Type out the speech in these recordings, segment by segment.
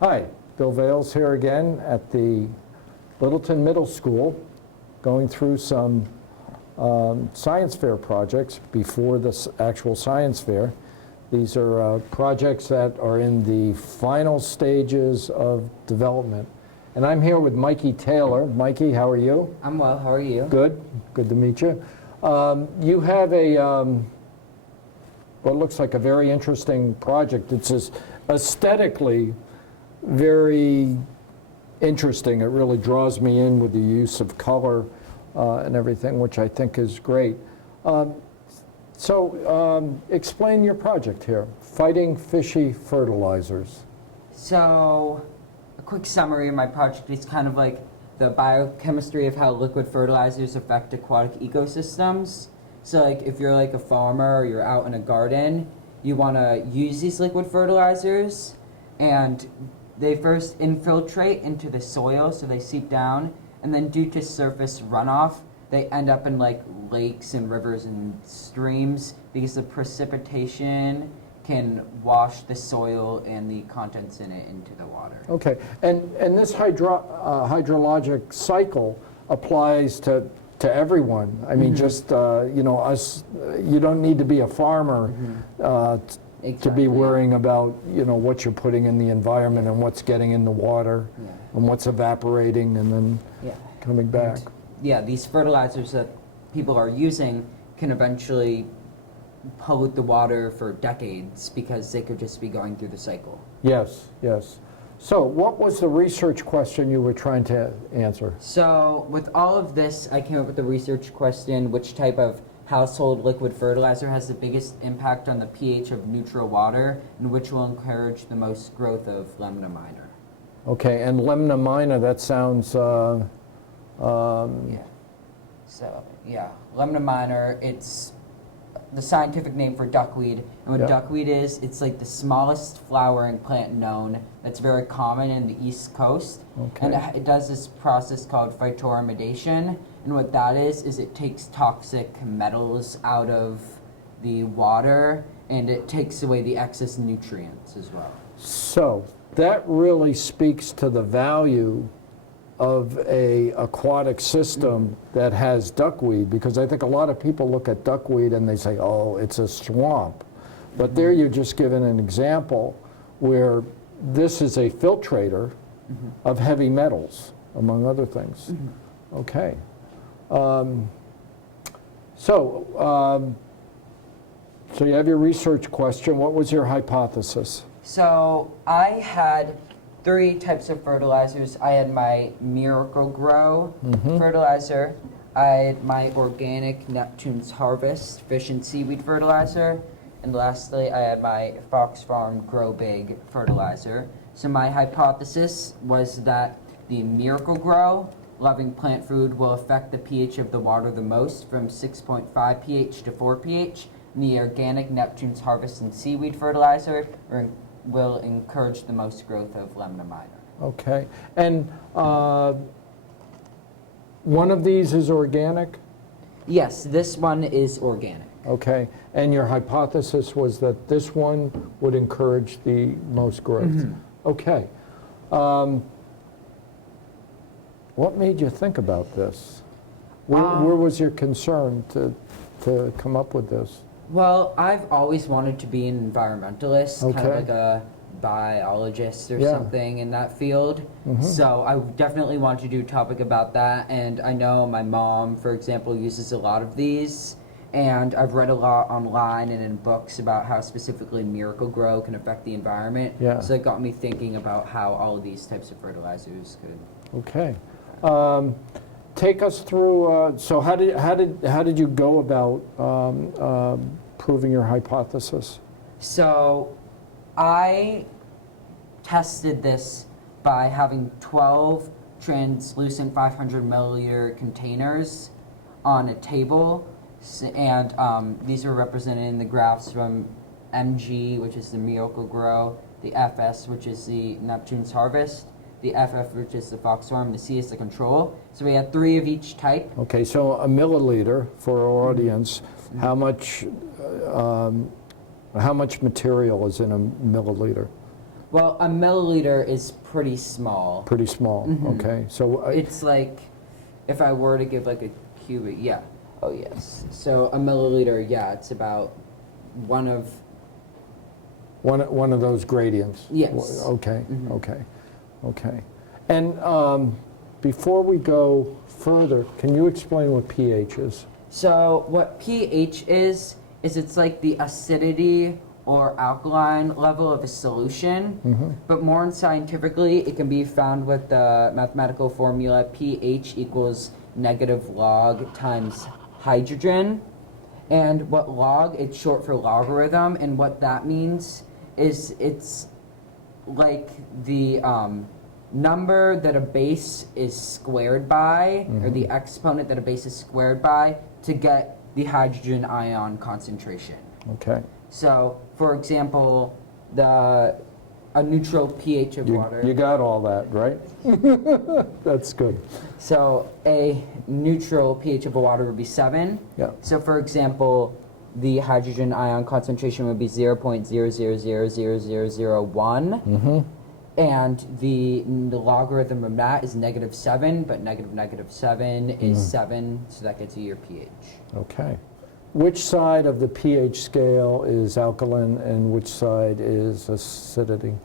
Hi, Bill Vales here again at the Littleton Middle School, going through some science fair projects before the actual science fair. These are projects that are in the final stages of development. And I'm here with Mikey Taylor. Mikey, how are you? I'm well, how are you? Good, good to meet you. You have a, what looks like a very interesting project. It's just aesthetically very interesting. It really draws me in with the use of color and everything, which I think is great. Explain your project here, Fighting Fishy Fertilizers. So, a quick summary of my project is kind of like the biochemistry of how liquid fertilizers affect aquatic ecosystems. So like if you're like a farmer or you're out in a garden, you want to use these liquid fertilizers, and they first infiltrate into the soil, so they seep down, and then due to surface runoff, they end up in like lakes and rivers and streams because the precipitation can wash the soil and the contents in it into the water. Okay, and this hydrologic cycle applies to everyone. I mean, just, you know, us, you don't need to be a farmer to be worrying about, you know, what you're putting in the environment and what's getting in the water and what's evaporating and then coming back. And, these fertilizers that people are using can eventually pollute the water for decades because they could just be going through the cycle. Yes, yes. So what was the research question you were trying to answer? So with all of this, I came up with the research question: which type of household liquid fertilizer has the biggest impact on the pH of neutral water, and which will encourage the most growth of Lemna minor? Okay, and Lemna minor, that sounds... Lemna minor, it's the scientific name for duckweed. And what duckweed is, it's like the smallest flowering plant known that's very common in the East Coast. Okay. And it does this process called phytoremediation. And what that is it takes toxic metals out of the water, and it takes away the excess nutrients as well. So that really speaks to the value of a aquatic system that has duckweed, because I think a lot of people look at duckweed and they say, oh, it's a swamp. But there you're just given an example where this is a filtrator of heavy metals, among other things. Okay. So you have your research question. What was your hypothesis? So I had 3 types of fertilizers. I had my Miracle-Gro fertilizer. I had my organic Neptune's Harvest fish and seaweed fertilizer. And lastly, I had my Fox Farm Grow Big fertilizer. So my hypothesis was that the Miracle-Gro loving plant food will affect the pH of the water the most, from 6.5 pH to 4 pH. And the organic Neptune's Harvest and seaweed fertilizer will encourage the most growth of Lemna minor. Okay. And one of these is organic? Yes, this one is organic. Okay. And your hypothesis was that this one would encourage the most growth? Okay. What made you think about this? Where was your concern to come up with this? Well, I've always wanted to be an environmentalist, kind of like a biologist or something in that field. So I definitely want to do a topic about that. And I know my mom, for example, uses a lot of these. And I've read a lot online and in books about how specifically Miracle-Gro can affect the environment. So it got me thinking about how all of these types of fertilizers could. Okay. Take us through, so how did you go about proving your hypothesis? So I tested this by having 12 translucent 500 milliliter containers on a table, and these are represented in the graphs from MG, which is the Miracle-Gro, the FS, which is the Neptune's Harvest, the FF, which is the Fox Farm, the C is the control. So we had 3 of each type. Okay, so a milliliter for our audience, how much material is in a milliliter? Well, a milliliter is pretty small. Pretty small, okay. So It's like, if I were to give like a cubic, yeah. Oh, yes. So a milliliter, yeah, it's about one of... one of those gradients? Yes. Okay, okay. And before we go further, can you explain what pH is? So what pH is it's like the acidity or alkaline level of a solution, but more scientifically, it can be found with the mathematical formula pH equals negative log times hydrogen. And what log, it's short for logarithm, and what that means is it's like the number that a base is squared by, or the exponent that a base is squared by, to get the hydrogen ion concentration. Okay. So, for example, a neutral pH of water. You got all that, right? That's good. So, a neutral pH of a water would be 7. Yeah. So, for example, the hydrogen ion concentration would be 0.0000001. And the logarithm of that is -7, but -7 is 7, so that gets you your pH. Okay. Which side of the pH scale is alkaline and which side is acidity?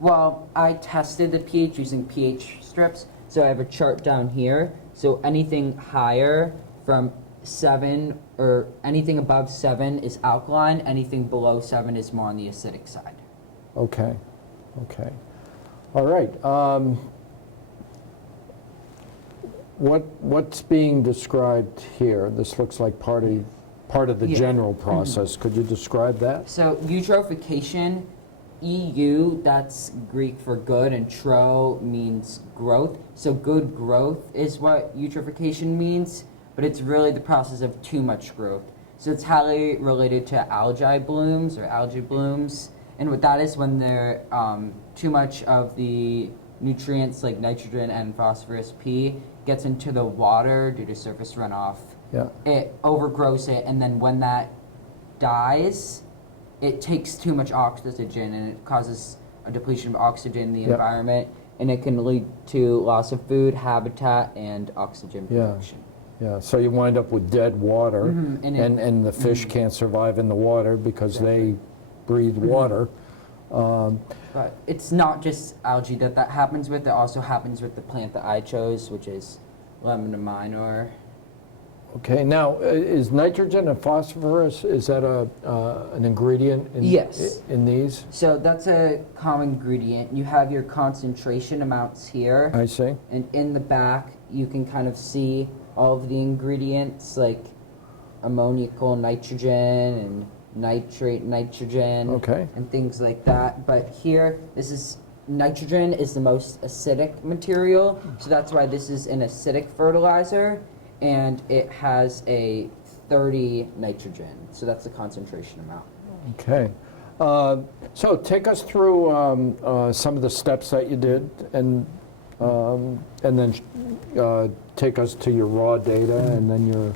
Well, I tested the pH using pH strips, so I have a chart down here. So anything higher from 7 or anything above 7 is alkaline, anything below 7 is more on the acidic side. Okay, okay. All right. What's being described here? This looks like part of the general process. Could you describe that? So eutrophication, EU, that's Greek for good, and tro means growth. So good growth is what eutrophication means, but it's really the process of too much growth. So it's highly related to algae blooms. And what that is when there too much of the nutrients like nitrogen and phosphorus P gets into the water due to surface runoff. Yeah. It overgrows it, and then when that dies, it takes too much oxygen, and it causes a depletion of oxygen in the environment, and it can lead to loss of food, habitat, and oxygen production. Yeah, so you wind up with dead water, and the fish can't survive in the water because they breathe water. But it's not just algae that happens with, it also happens with the plant that I chose, which is lemon minor. Okay, now is nitrogen and phosphorus, is that an ingredient in, Yes. in these? So that's a common ingredient. You have your concentration amounts here, I see. and in the back you can kind of see all of the ingredients like ammoniacal nitrogen and nitrate nitrogen and things like that. But here, nitrogen is the most acidic material, so that's why this is an acidic fertilizer, and it has a 30 nitrogen, so that's the concentration amount. Okay. So take us through some of the steps that you did, and then take us to your raw data and then your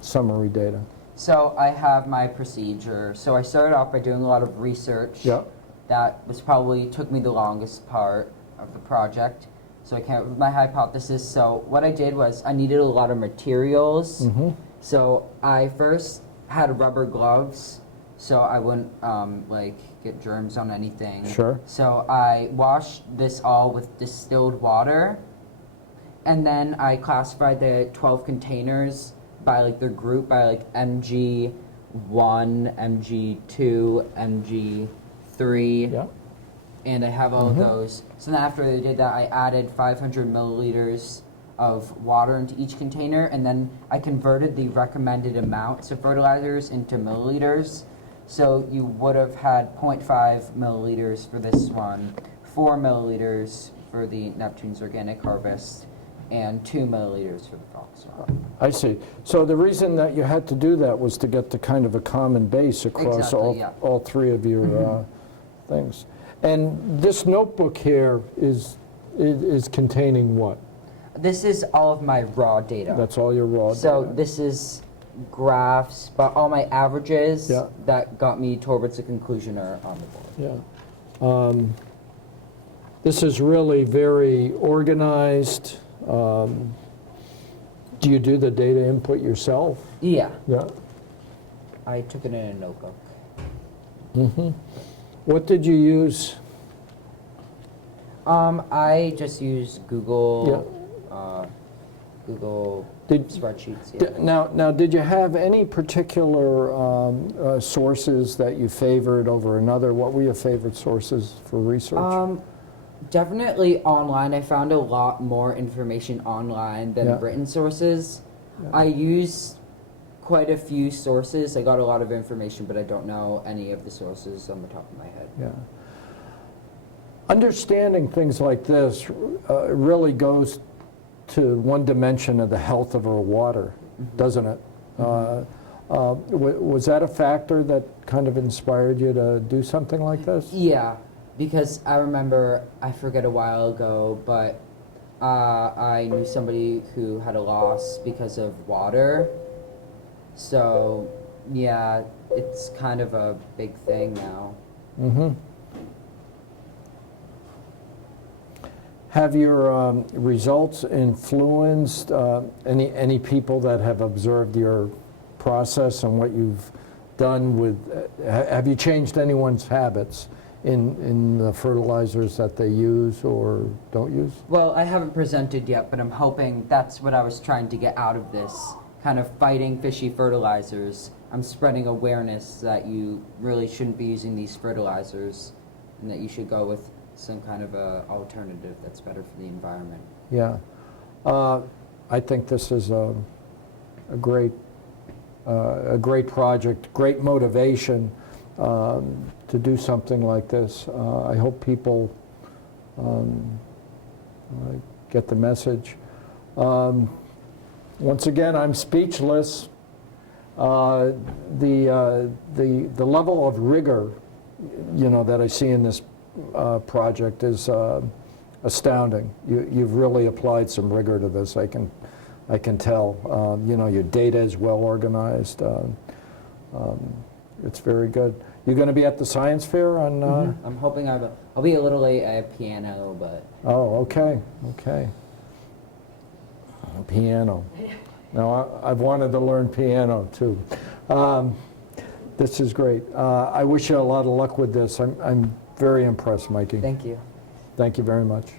summary data. So I have my procedure. So I started off by doing a lot of research. Yeah. That took me the longest part of the project. So I came up with my hypothesis. So what I did was I needed a lot of materials. So I first had rubber gloves, so I wouldn't get germs on anything. Sure. So I washed this all with distilled water, and then I classified the 12 containers by their group by MG1, MG2, MG3. Yeah. And I have all of those. So then after I did that, I added 500 milliliters of water into each container, and then I converted the recommended amounts of fertilizers into milliliters. So you would have had 0.5 milliliters for this one, 4 milliliters for the Neptune's Organic Harvest, and 2 milliliters for the Fox one. I see. So the reason that you had to do that was to get the kind of a common base across all three of your things. And this notebook here is containing what? This is all of my raw data. That's all your raw data? So this is graphs, but all my averages that got me towards the conclusion are on the board. Yeah. This is really very organized. Do you do the data input yourself? Yeah, Yeah. I took it in a notebook. What did you use? I just use Google, Google Did- spreadsheets. Yeah. Now, did you have any particular sources that you favored over another? What were your favorite sources for research? Definitely online. I found a lot more information online than Yeah. written sources. Yeah. I used quite a few sources. I got a lot of information, but I don't know any of the sources on the top of my head. Yeah. Understanding things like this really goes to one dimension of the health of our water, doesn't it? Was that a factor that kind of inspired you to do something like this? Yeah, because I remember, I forget a while ago, but I knew somebody who had a loss because of water. So, yeah, it's kind of a big thing now. Have your results influenced any people that have observed your process and what you've done with? Have you changed anyone's habits in the fertilizers that they use or don't use? Well, I haven't presented yet, but I'm hoping that's what I was trying to get out of this, kind of fighting fishy fertilizers. I'm spreading awareness that you really shouldn't be using these fertilizers and that you should go with some kind of a alternative that's better for the environment. Yeah. I think this is a great project, great motivation to do something like this. I hope people get the message. Once again, I'm speechless. The level of rigor, that I see in this project is astounding. You've really applied some rigor to this. I can tell. Your data is well organized. It's very good. You're going to be at the science fair on? I'm hoping I'll be a little late. I have piano, but. Oh, okay. Piano. Now, I've wanted to learn piano too. This is great. I wish you a lot of luck with this. I'm very impressed, Mikey. Thank you. Thank you very much.